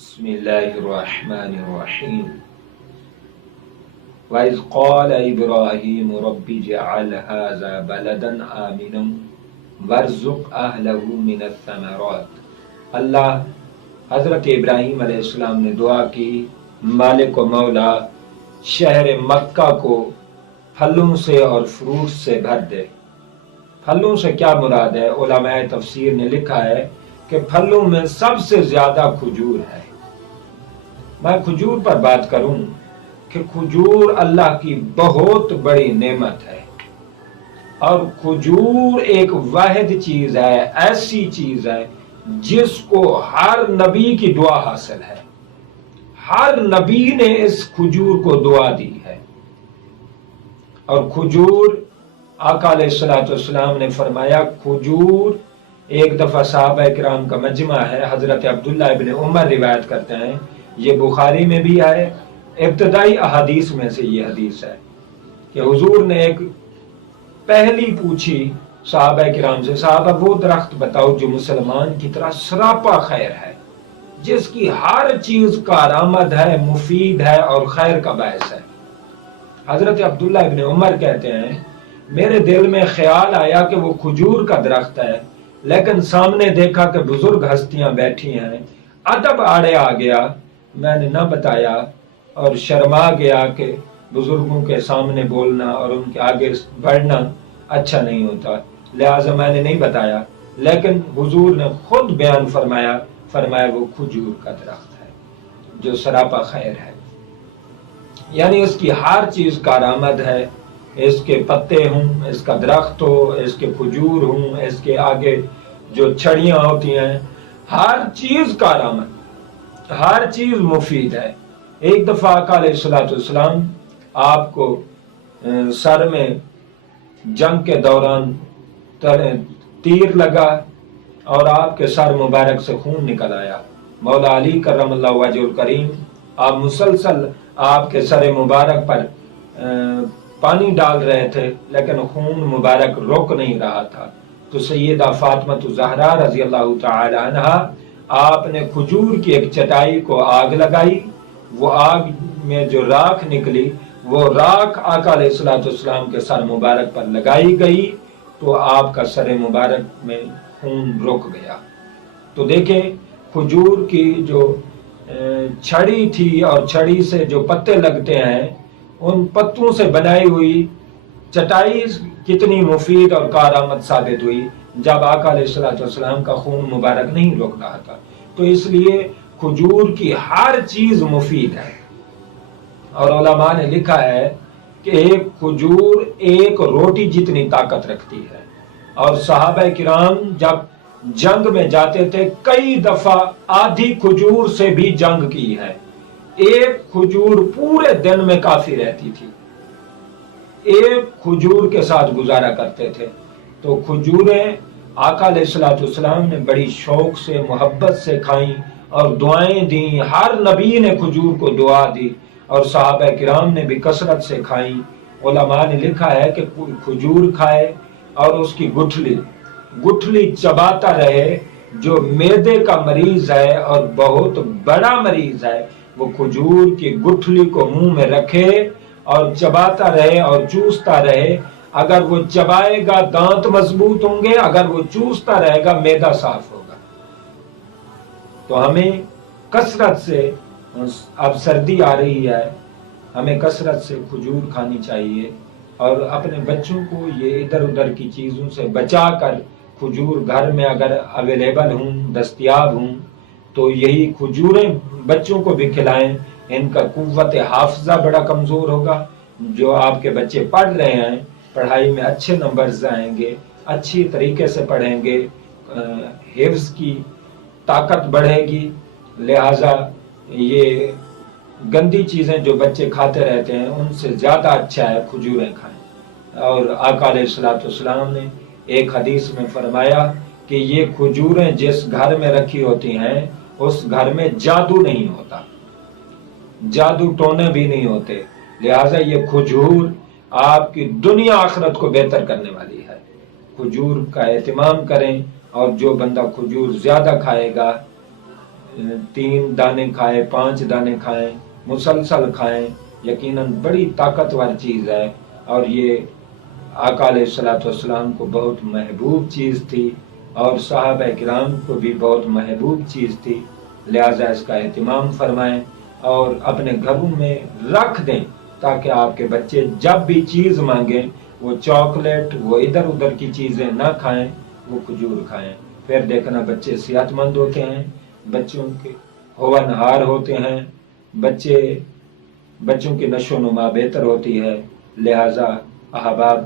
بسم الله الرحمن الرحيم وَإِذْ قَالَ إِبْرَاهِيمُ رَبِّ اجْعَلْ هَذَا بَلَدًا آمِنًا وَارْزُقْ أَهْلَهُ مِنَ الثَّمَرَاتِ۔ اللہ حضرت ابراہیم علیہ السلام نے دعا کی، مالک و مولا شہر مکہ کو پھلوں سے اور فروٹ سے بھر دے۔ پھلوں سے کیا مراد ہے؟ علماء تفسیر نے لکھا ہے کہ پھلوں میں سب سے زیادہ کھجور ہے۔ میں کھجور پر بات کروں کہ کھجور اللہ کی بہت بڑی نعمت ہے، اور کھجور ایک واحد چیز ہے، ایسی چیز ہے جس کو ہر نبی کی دعا حاصل ہے۔ ہر نبی نے اس کھجور کو دعا دی ہے۔ اور کھجور آقا علیہ الصلوۃ والسلام نے فرمایا، کھجور ایک دفعہ صحابہ کرام کا مجمع ہے، حضرت عبداللہ ابن عمر روایت کرتے ہیں، یہ بخاری میں بھی ہے، ابتدائی احادیث میں سے یہ حدیث ہے کہ حضور نے ایک پہلی پوچھی صحابہ کرام سے، صحابہ وہ درخت بتاؤ جو مسلمان کی طرح سراپا خیر ہے، جس کی ہر چیز کارآمد ہے، مفید ہے اور خیر کا باعث ہے۔ حضرت عبداللہ ابن عمر کہتے ہیں، میرے دل میں خیال آیا کہ وہ کھجور کا درخت ہے، لیکن سامنے دیکھا کہ بزرگ ہستیاں بیٹھی ہیں، ادب آڑے آ گیا، میں نے نہ بتایا اور شرما گیا کہ بزرگوں کے سامنے بولنا اور ان کے آگے بڑھنا اچھا نہیں ہوتا، لہٰذا میں نے نہیں بتایا۔ لیکن حضور نے خود بیان فرمایا وہ کھجور کا درخت ہے جو سراپا خیر ہے، یعنی اس کی ہر چیز کارآمد ہے، اس کے پتے ہوں، اس کا درخت ہو، اس کے کھجور ہوں، اس کے آگے جو چھڑیاں ہوتی ہیں، ہر چیز کارآمد، ہر چیز مفید ہے۔ ایک دفعہ آقا علیہ الصلوۃ والسلام آپ کو سر میں جنگ کے دوران تیر لگا اور آپ کے سر مبارک سے خون نکل آیا۔ مولا علی کرم اللہ وجہ الکریم آپ مسلسل آپ کے سر مبارک پر پانی ڈال رہے تھے، لیکن خون مبارک رک نہیں رہا تھا، تو سیدہ فاطمہ الزہرا رضی اللہ تعالی عنہا آپ نے کھجور کی ایک چٹائی کو آگ لگائی، وہ آگ میں جو راکھ نکلی، وہ راکھ آقا علیہ الصلوۃ والسلام کے سر مبارک پر لگائی گئی تو آپ کا سر مبارک میں خون رک گیا۔ تو دیکھیں کھجور کی جو چھڑی تھی اور چھڑی سے جو پتے لگتے ہیں، ان پتوں سے بنائی ہوئی چٹائی کتنی مفید اور کارآمد ثابت ہوئی جب آقا علیہ الصلوۃ والسلام کا خون مبارک نہیں رک رہا تھا۔ تو اس لیے کھجور کی ہر چیز مفید ہے، اور علماء نے لکھا ہے کہ ایک کھجور ایک روٹی جتنی طاقت رکھتی ہے، اور صحابہ کرام جب جنگ میں جاتے تھے کئی دفعہ آدھی کھجور سے بھی جنگ کی ہے، ایک کھجور پورے دن میں کافی رہتی تھی، ایک کھجور کے ساتھ گزارا کرتے تھے۔ تو کھجوریں آقا علیہ الصلوۃ والسلام نے بڑی شوق سے محبت سے کھائیں اور دعائیں دیں، ہر نبی نے کھجور کو دعا دی اور صحابہ کرام نے بھی کثرت سے کھائیں۔ علماء نے لکھا ہے کہ کھجور کھائے اور اس کی گٹھلی چباتا رہے، جو معدے کا مریض ہے اور بہت بڑا مریض ہے، وہ کھجور کی گٹھلی کو منہ میں رکھے اور چباتا رہے اور چوستا رہے۔ اگر وہ چبائے گا دانت مضبوط ہوں گے، اگر وہ چوستا رہے گا معدہ صاف ہوگا۔ تو ہمیں کثرت سے، اب سردی آ رہی ہے، ہمیں کثرت سے کھجور کھانی چاہیے، اور اپنے بچوں کو یہ ادھر ادھر کی چیزوں سے بچا کر کھجور گھر میں اگر اویلیبل ہوں، دستیاب ہوں، تو یہی کھجوریں بچوں کو بھی کھلائیں۔ ان کا قوت حافظہ بڑا کمزور ہوگا، جو آپ کے بچے پڑھ رہے ہیں پڑھائی میں اچھے نمبرز آئیں گے، اچھی طریقے سے پڑھیں گے، حفظ کی طاقت بڑھے گی۔ لہٰذا یہ گندی چیزیں جو بچے کھاتے رہتے ہیں ان سے زیادہ اچھا ہے کھجوریں کھائیں۔ اور آقا علیہ الصلوۃ والسلام نے ایک حدیث میں فرمایا کہ یہ کھجوریں جس گھر میں رکھی ہوتی ہیں اس گھر میں جادو نہیں ہوتا، جادو ٹونے بھی نہیں ہوتے، لہٰذا یہ کھجور آپ کی دنیا آخرت کو بہتر کرنے والی ہے۔ کھجور کا اہتمام کریں، اور جو بندہ کھجور زیادہ کھائے گا 3 دانے کھائے 5 دانے کھائیں، مسلسل کھائیں، یقیناً بڑی طاقتور چیز ہے، اور یہ آقا علیہ الصلوۃ والسلام کو بہت محبوب چیز تھی، اور صحابہ کرام کو بھی بہت محبوب چیز تھی، لہٰذا اس کا اہتمام فرمائیں اور اپنے گھروں میں رکھ دیں، تاکہ آپ کے بچے جب بھی چیز مانگیں وہ چاکلیٹ، وہ ادھر ادھر کی چیزیں نہ کھائیں، وہ کھجور کھائیں۔ پھر دیکھنا بچے صحت مند ہوتے ہیں، بچوں کے ہونہار ہوتے ہیں، بچوں کی نشو و نما بہتر ہوتی ہے۔ لہٰذا احباب